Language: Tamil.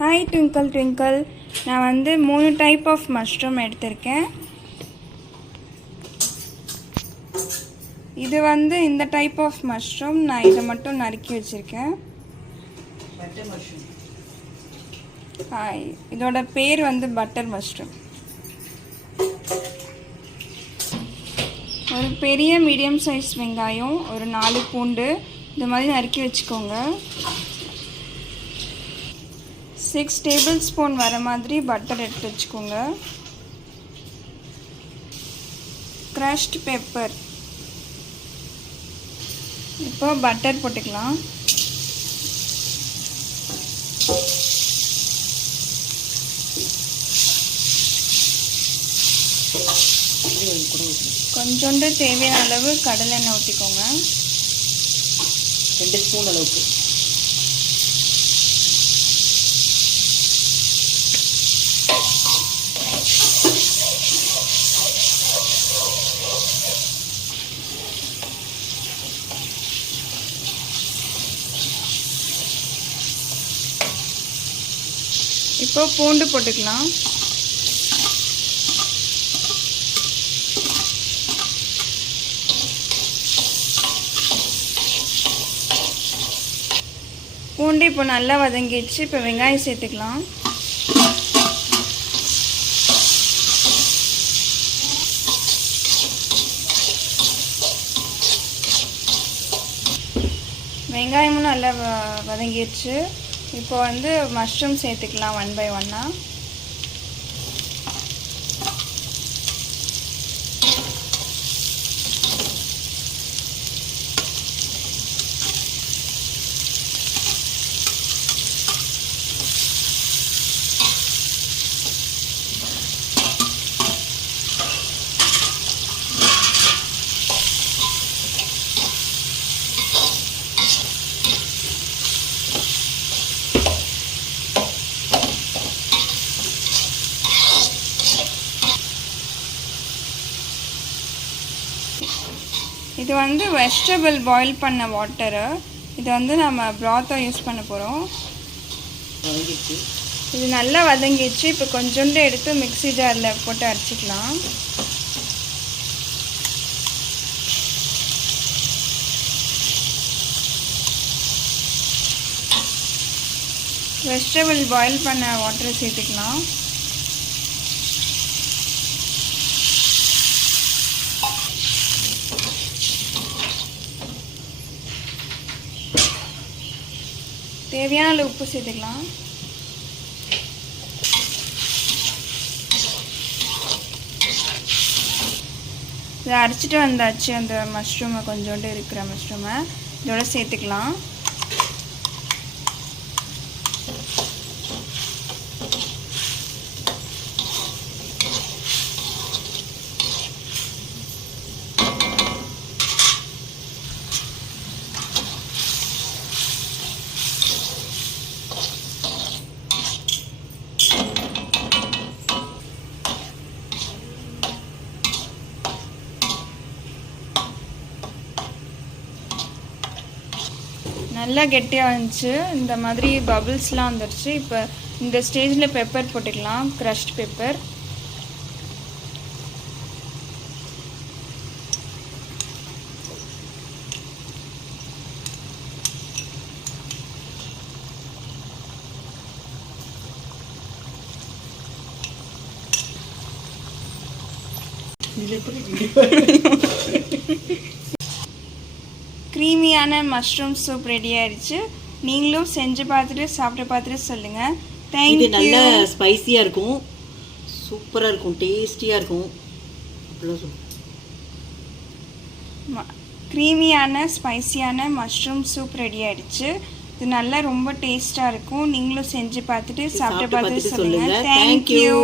Hi twinkle twinkle. நான் வந்து 3 டைப் ஆஃப் மஷ்ரூம் எடுத்திருக்கேன். இது வந்து இந்த டைப் ஆஃப் மஷ்ரூம். நான் இதை மட்டும் நறுக்கி வச்சுருக்கேன். ஹாய், இதோட பேர் வந்து பட்டர் மஷ்ரூம். ஒரு பெரிய மீடியம் சைஸ் வெங்காயம், ஒரு 4 பூண்டு இந்த மாதிரி நறுக்கி வச்சுக்கோங்க. 6 டேபிள் ஸ்பூன் வர மாதிரி பட்டர் எடுத்து வச்சுக்கோங்க. Crushed pepper. இப்போ பட்டர் போட்டுக்கலாம். கொஞ்சோண்டு தேவையான அளவு கடலெண்ணெய் ஊற்றிக்கோங்க. 2 ஸ்பூன் அளவுக்கு. இப்போ பூண்டு போட்டுக்கலாம். பூண்டு இப்போ நல்லா வதங்கிடுச்சு. இப்போ வெங்காயம் சேர்த்துக்கலாம். வெங்காயமும் நல்லா வதங்கிடுச்சு. இப்போ வந்து மஷ்ரூம் சேர்த்துக்கலாம் 1 by 1. இது வந்து வெஜிடபிள் பாயில் பண்ண வாட்டரு. இது வந்து நம்ம ப்ராத்தை யூஸ் பண்ண போகிறோம். இது நல்லா வதங்கிடுச்சு. இப்போ கொஞ்சோண்டு எடுத்து மிக்ஸி ஜாரில் போட்டு அரைச்சிக்கலாம். வெஜிடபிள் பாயில் பண்ண வாட்டரை சேர்த்துக்கலாம். தேவையான அளவு உப்பு சேர்த்துக்கலாம். இதை அரைச்சிட்டு வந்தாச்சு. அந்த மஷ்ரூமை கொஞ்சோண்டு இருக்கிற மஷ்ரூமை இதோட சேர்த்துக்கலாம். நல்லா கெட்டியாக வந்துச்சு. இந்த மாதிரி பபிள்ஸ்லாம் வந்துடுச்சு. இப்போ இந்த ஸ்டேஜில் பெப்பர் போட்டுக்கலாம். Crushed pepper. க்ரீமியான மஷ்ரூம் சூப் ரெடி ஆயிடுச்சு. நீங்களும் செஞ்சு பார்த்துட்டு சாப்பிட்டு பார்த்துட்டு சொல்லுங்கள். இது நல்லா ஸ்பைசியாக இருக்கும், சூப்பராக இருக்கும், டேஸ்டியாக இருக்கும். க்ரீமியான ஸ்பைசியான மஷ்ரூம் சூப் ரெடி ஆயிடுச்சு. இது நல்லா ரொம்ப டேஸ்ட்டாக இருக்கும். நீங்களும் செஞ்சு பார்த்துட்டு சாப்பிட்டு பார்த்துட்டு சொல்லுங்கள். தேங்க்யூ.